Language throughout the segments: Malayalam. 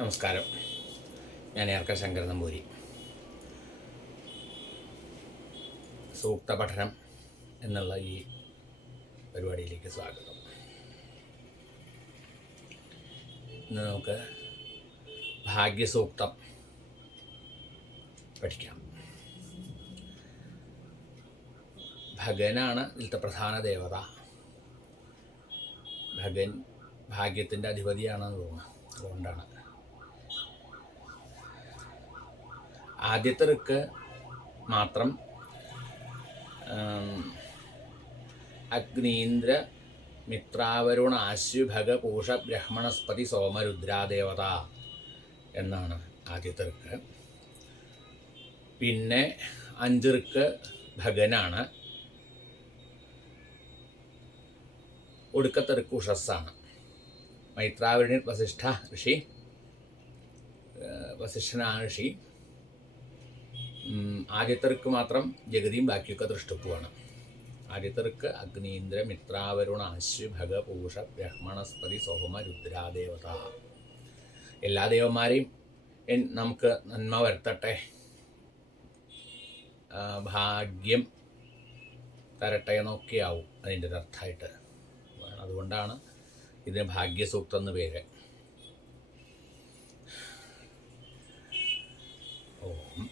നമസ്കാരം. ഞാൻ ആർ ശങ്കരൻ നമ്പൂരി. സൂക്ത പഠനം എന്നുള്ള ഈ പരിപാടിയിലേക്ക് സ്വാഗതം. ഇന്ന് നമുക്ക് ഭാഗ്യസൂക്തം പഠിക്കാം. ഭഗനാണ് ഇതിലത്തെ പ്രധാന ദേവത. ഭഗൻ ഭാഗ്യത്തിൻ്റെ അധിപതിയാണെന്ന് തോന്നുന്നു. അതുകൊണ്ടാണ് ആദ്യത്തെ ഋക്ക് മാത്രം അഗ്നീന്ദ്ര മിത്രാവരുണ ആശ്വഭഗ പൂഷ ബ്രഹ്മണസ്പതി സോമരുദ്രാദേവത എന്നാണ് ആദ്യത്തെ ഋക്ക്. പിന്നെ 5 ഋക്ക് ഭഗനാണ്. ഒടുക്കത്തെ ഋക്ക് ഉഷസ്സാണ്. മൈത്രാവരുണി വസിഷ്ഠനാണ് ഋഷി. ആദ്യത്തെ ഋക്ക് മാത്രം ജഗതിയും ബാക്കിയൊക്കെ ദൃഷ്ടപ്പുവാണ്. ആദ്യത്തെ ഋക്ക് അഗ്നീന്ദ്ര മിത്രാവരുണ ആശ്വഭഗ പൂഷ ബ്രഹ്മണസ്പതി സോമ രുദ്രാദേവത. എല്ലാ ദേവന്മാരെയും നമുക്ക് നന്മ വരുത്തട്ടെ, ഭാഗ്യം തരട്ടെ എന്നൊക്കെയാവും അതിൻ്റെ അർത്ഥമായിട്ട്. അതുകൊണ്ടാണ് ഇതിന് ഭാഗ്യസൂക്തം എന്ന് പേര്. ഓം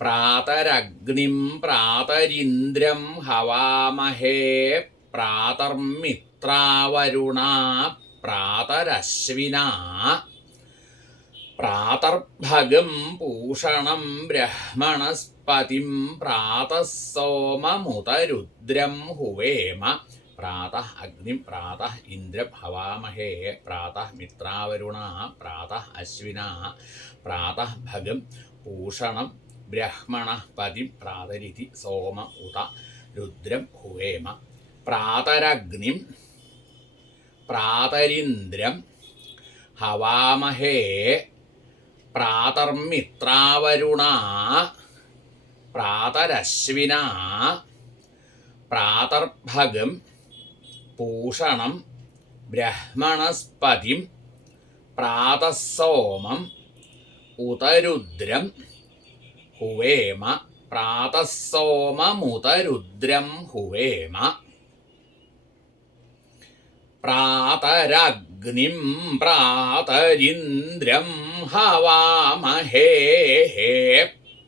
പ്രാതരഗ്നിം പ്രാതരിന്ദ്രം ഹവാമഹേ പ്രാതർമിത്രാവരുണ പ്രാതരശ്വിനാ പ്രാതർഭഗം പൂഷണം ബ്രഹ്മണസ്പതിം പ്രാതഃ സോമമുതരുദ്രം ഹുവേമ പ്രാതഃ അഗ്നിം പ്രാതഃ ഇന്ദ്രം ഹവാമഹേ പ്രാതഃ മിത്രാവരുണ പ്രാതഃ അശ്വിനാ പ്രാതഃ ഭഗം പൂഷണം ബ്രഹ്മണഃപതിം പ്രാതരിതി സോമ ഉത രുദ്രം ഹുവേമ പ്രാതരഗ്നിം പ്രാതരിന്ദ്രം ഹവാമഹേ പ്രാതർമിത്രാവരുണ പ്രാതരശ്വിനാ പ്രാതർഭഗം പൂഷണം ബ്രഹ്മണസ്പതിം പ്രാതഃ സോമം ഉതരുദ്രം ഹുവേമ പ്രാതഃ സോമമുതരുദ്രം ഹുവേമ പ്രാതരഗ്നിം പ്രാതരിന്ദ്രം ഹവാമഹേ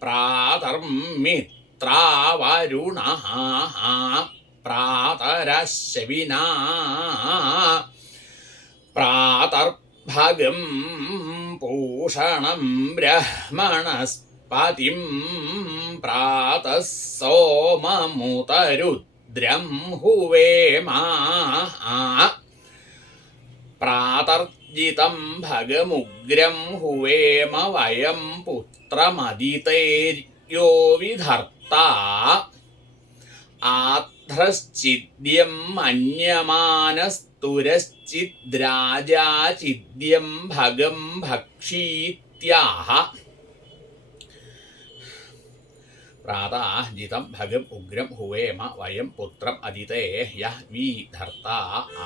പ്രാതർമിത്രാവരുണഃ പ്രാതരശ്വിനാ പ്രാതർഭഗം പൂഷണം ബ്രഹ്മണസ്പതിം പ്രാതഃ സോമമുതരുദ്രം ഹുവേമ പ്രാതർജിതം ഭഗമുഗ്രം ഹുവേമ വയം പുത്രമദിതേര്യോ വിധർത്താ ആധ്രശ്ചിദ്യം മന്യമാനസ്തുരശ്ചിദ്രാജാചിദ്യം ഭഗം ഭക്ഷീത്യാഹ പ്രാതഃജിതം ഭഗം ഉഗ്രം ഹുവേമ വയം പുത്രം അദിതേ യഃ വിധർത്താ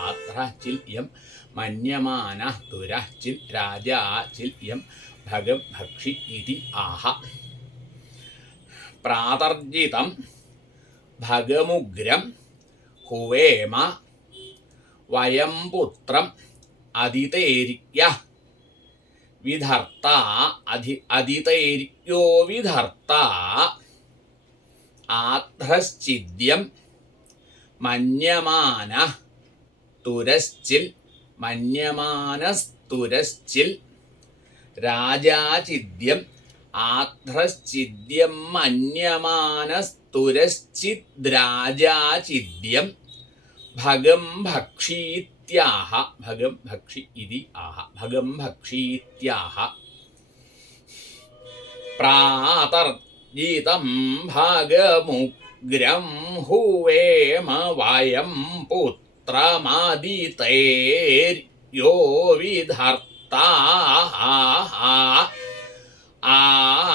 ആധ്രശ്ചില്യം മന്യമാനഃ തുരശ്ചിൽ രാജാചില്യം ഭഗം ഭക്ഷി ഇതി ആഹ. പ്രാതർജിതം ഭഗമുഗ്രം ഹുവേമ വയം പുത്രം അദിതേര്യ വിധർത്താ അദിതേര്യോ വിധർത്താ ആധ്രശ്ചിദ്യം മന്യമാനഃ തുരശ്ചിൽ മന്യമാനസ്തുരശ്ചിൽ രാജാചിദ്യം ആധ്രശ്ചിദ്യം മന്യമാനസ്തുരശ്ചിദ്രാജാചിദ്യം ഭഗം ഭക്ഷീത്യാഹ ഭഗം ഭക്ഷി ഇതി ആഹ ഭഗം ഭക്ഷീത്യാഹ. പ്രാതർജിതം ഭഗമുഗ്രം ഹുവേമ വയം പുത്രമദിതേര്യോ വിധർത്താ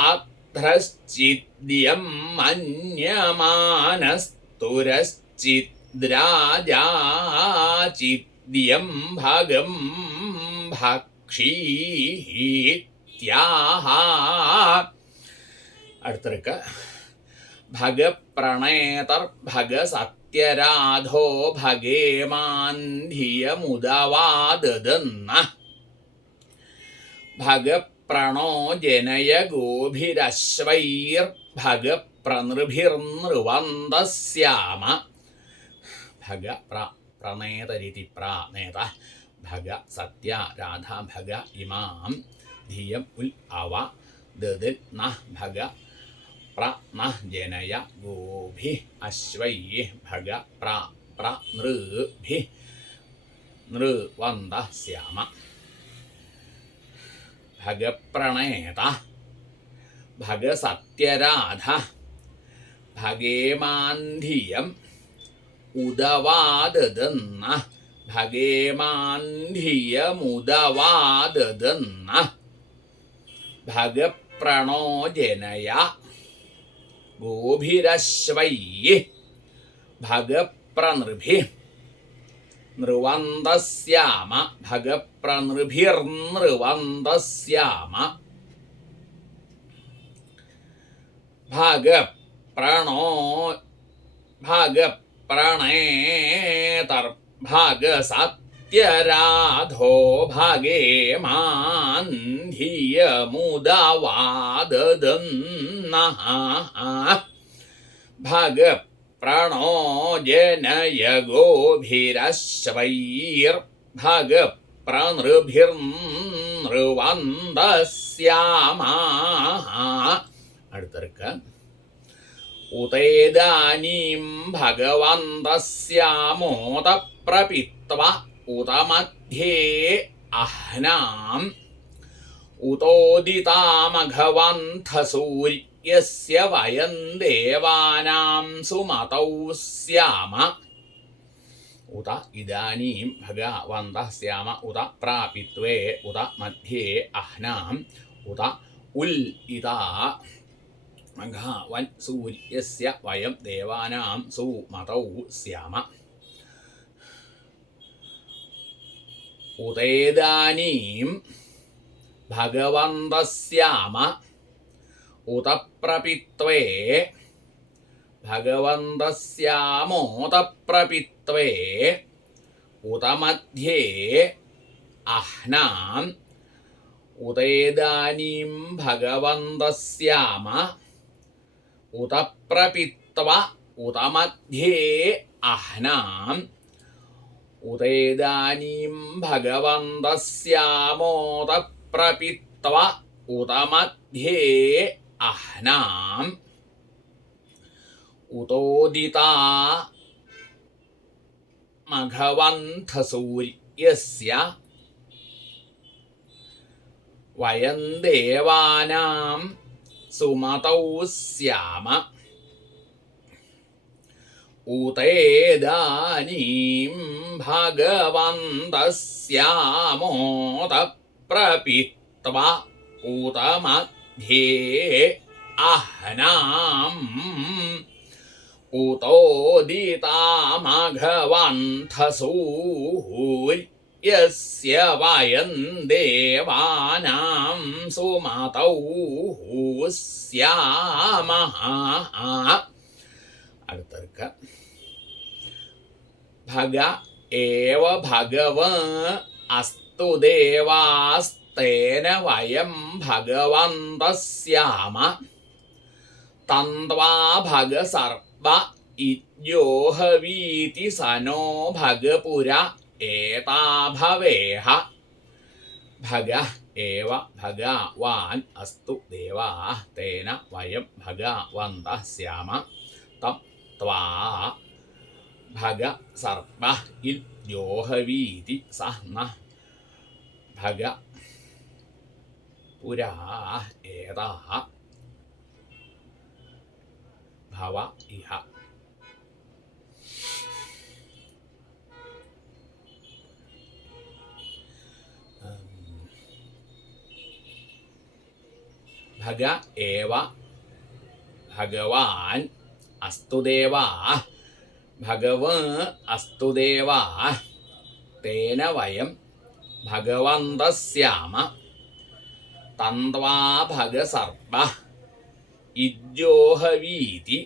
ആധ്രശ്ചിദ്യം മന്യമാനസ്തുരശ്ചിദ്രാജാചിദ്യം ജിദ്യം ഭഗം ഭക്ഷീത്യാഹ. അടുത്തിരിക്ക ഭഗപ്രണേതർ ഭഗസത്യരാധോ ഭഗേമാന്ധിയമുദവാദദന്ന. ഭഗപ്രണോ ജനയ ഗോഭിരശ്വൈർ ഭഗപ്രനൃഭിർനൃവന്തസ്യാമ. ഭഗ പ്രണേതരിതി പ്രാനേത ഭഗ സത്യ രാധ ഭഗ ഇമാം ധിയം ഉൽ അവ ദദിൽ ന ഭഗ പ്ര ന ജനയ ഗോഭി അശ്വൈ ഭഗ പ്ര നൃഭി നൃവന്തസ്യാമ. ഭഗപ്രണേത ഭഗസത്യരാധ ഭഗേമാന്ധിയം ഉദവാദദന്ന. ഭഗേമാന്ധിയമുദവാദദന്ന. ഭഗപ്രണോ ജനയ ഗോഭിരശ്വൈ ഭഗപ്രനൃഭി നൃവന്തസ്യാമ. ഭഗപ്രനൃഭിർനൃവന്തസ്യാമ. ഭഗപ്രണോ ഭഗപ്രണേതർ ഭഗസത്യരാധോ ഭഗേമാന്ധിയമുദവാദദന്ന. ഭഗപ്രണോ ജനയ ഗോഭിരശ്വൈർ ഭഗപ്രനൃഭിർനൃവന്തസ്യാമ. അടുത്തിരിക്ക ഉതേദാനീം ഭഗവന്തസ്യാമോത പ്രപിത്വ ഉത മധ്യേ അഹ്നാം ഉതോദിതാമഘവന്തസൂര്യസ്യ വയം ദേവാനാം സുമതൗ സ്യാമ. ഉത ഇദാനീം ഭഗവന്തസ്യാമ ഉത പ്രാപിത്വേ ഉത മധ്യേ അഹ്നാം ഉത ഉൽ ഇതാ മഘവൻ സൂര്യസ്യ വയം ദേവാനാം സുമതൗ സ്യാമ. ഉതേദാനീം ഭഗവന്തസ്യാമ ഉത പ്രപിത്വേ ഭഗവന്തസ്യാമോത പ്രപിത്വേ ഉത മധ്യേ അഹ്നാം ഉതേദാനീം ഭഗവന്തസ്യാമ ഉത പ്രപിത്വ ഉത മധ്യേ അഹ്നാം ഉതേദാനീം ഭഗവന്തസ്യാമോത പ്രപിത്വ ഉത മധ്യേ അഹ്നാം ഉതോദിതാ മഘവന്തസൂര്യസ്യ വയം ദേവാനാം സുമതൗ സ്യാമ. ഉതേദാനീം ഭഗവന്തസ്യാമോത പ്രപിത്വ ഉത മധ്യേ അഹ്നാം ഉതോദിതാമഘവന്തസൂര്യസ്യ വയം ദേവാനാം സുമതൗ സ്യാമ. അടുത്തിരിക്ക ഭഗ ഏവ ഭഗവ അസ്തു ദേവാസ്തേന വയം ഭഗവന്തസ്യാമ. തന്ത്വാ ഭഗ സർവ ഇജ്യോഹവീതി സനോ ഭഗപുര ഏതാഭവേഹ. ഭഗ ഏവ ഭഗവാൻ അസ്തു ദേവാ തേന വയം ഭഗവന്തഃ സ്യാമ. തം ത്വാ ഭഗ സർവ ഇജ്യോഹവീതി സ ന ഭഗ പുരാ ഏതാ ഭവ ഇഹ. ഭഗ ഏവ ഭഗവാൻ അസ്തു ദേവാ ഭഗവ അസ്തു ദേവാ തേന വയം ഭഗവന്തസ്യാമ തന്ത്വാ ഭഗസർപ്പ ഇജ്ജോഹവീതി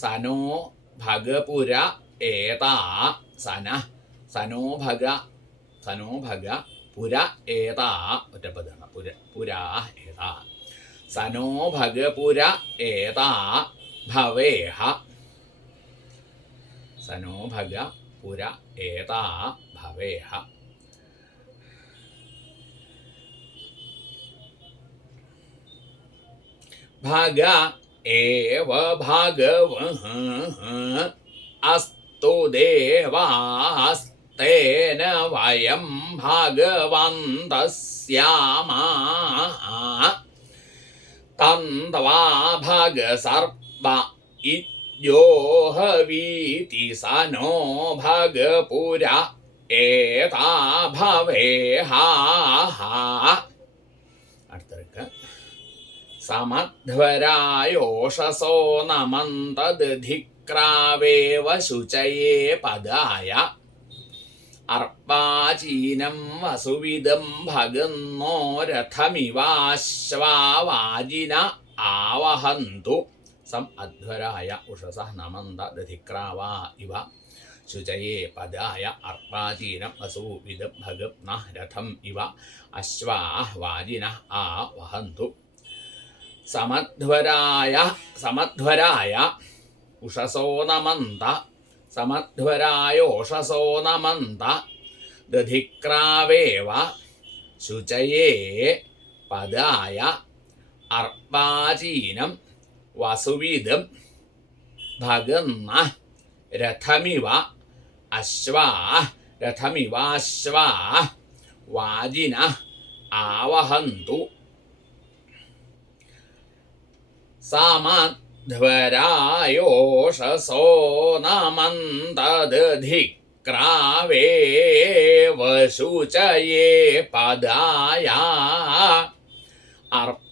സനോ ഭഗപുര ഏതാ സനോ ഭഗ പുര ഏതാ ഒറ്റപ്പതാണ് പുരാ ഏതാ സനോ ഭഗപുര ഏതാ ഭവേഹ സനോ ഭഗപുര ഏതാ ഭവേഹ ഭഗ ഏവ ഭഗവഃ അസ്തു ദേവാസ്തേന വയം ഭഗവന്തസ്യാമ തന്ത്വാ ഭഗസർപ്പ ഇജ്ജോഹവീതി സനോ ഭഗപുര ഏതാ ഭവേഹ. അടുത്തടുക്ക് സമധ്വരായോഷസോ നമന്തദ്ധിക്രാവേവ ശുചയേ പദായ അർപ്പാചീനം വസുവിദം ഭഗന്നോ രഥമിവാശ്വാവാജിന ആവഹന്തു. സം അധ്വരായ ഉഷസ നമന്ത ദധിക്രാവാ ഇവ ശുചയേ പദായ അർപ്പാചീനം വസുവിദം ഭഗന്ന രഥം ഇവ അശ്വാവാജിന ആവഹന്തു. സമധ്വരായ ഉഷസോ നമന്ത സമധ്വരായോഷസോ നമന്ത ദധിക്രാവേവ ശുചയേ പദായ അർപ്പാചീനം വസുവിദം ഭഗന്ന രഥമിവ അശ്വാ വാജിന ആവഹന്തു. സമധ്വരായോഷസോ നമന്തദ്ധിക്രാവേവ ശുചയേ പദായ അർപ്പാചീനം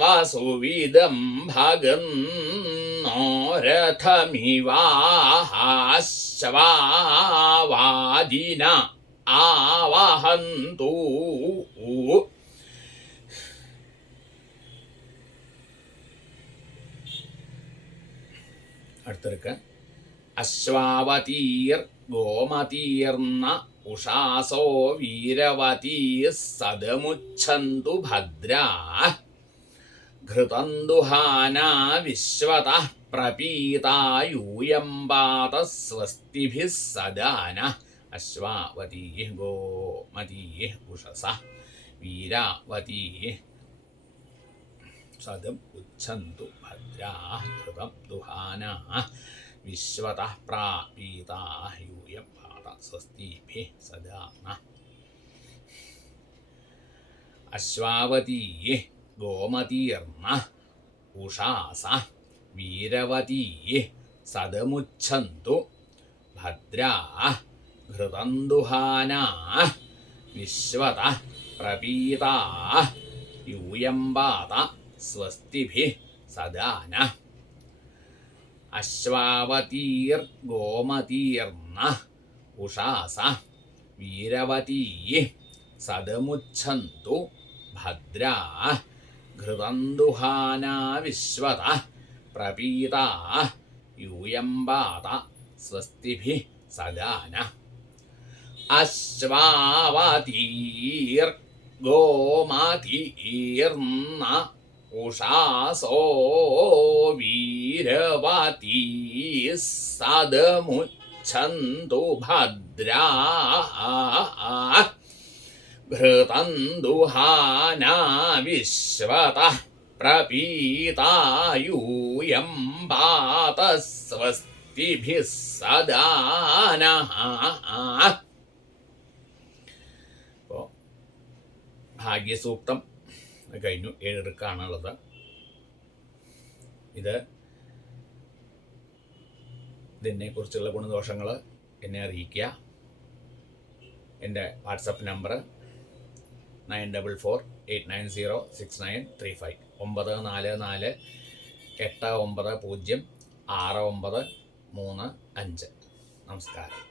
വസുവിദം ഭഗന്നോ രഥമിവാശ്വാവാജിന ആവഹന്തു. അടുത്തിരിക്ക് അശ്വാവതീർ ഗോമതീർന്ന ഉഷാസോ വീരവതീ സദമുച്ഛന്തു ഭദ്രാ ഘൃതന്ദുഹാനാ വിശ്വതഃ പ്രപീതായൂയം പാത സ്വസ്തിഭിः സദാന. അശ്വാവതീ ഗോമതീ ഉഷസ വീരാവതീ സദം ഉച്ഛന്തു ഭദ്രാ ഘൃതം ദുഹാനാ വിശ്വതഃ പ്രാപീതായൂയം പാത സ്വസ്തിഭിः സദാന. അശ്വാവതീ ഗോമതീർന്ന ഉഷാസ വീരവതീ സദമുച്ഛന്തു ഭദ്രാ ഘൃതന്ദുഹാനാ വിശ്വതഃ പ്രപീതാ യൂയം പാത സ്വസ്തിഭിः സദാന. അശ്വാവതീർ ഗോമതീർന്ന ഉഷാസ വീരവതീ സദമുച്ഛന്തു ഭദ്രാ ഘൃതന്ദുഹാനാ വിശ്വതഃ പ്രപീതാ യൂയം പാത സ്വസ്തിഭിः സദാന. അശ്വാവതീർ ഗോമതീർന്ന ഉഷാസോ വീരവതീ സദമുച്ഛന്തു ഭദ്രാ ഘൃതന്ദുഹാനാ വിശ്വതഃ പ്രപീതായൂയം പാത സ്വസ്തിഭിः സദാന. അപ്പോൾ ഭാഗ്യസൂക്തം കഴിഞ്ഞു. 7 ഋക്കാണുള്ളത്. ഇതിനെക്കുറിച്ചുള്ള ഗുണദോഷങ്ങൾ എന്നെ അറിയിക്കുക. എൻ്റെ വാട്സപ്പ് നമ്പർ 9448906935 944 8906935. നമസ്കാരം.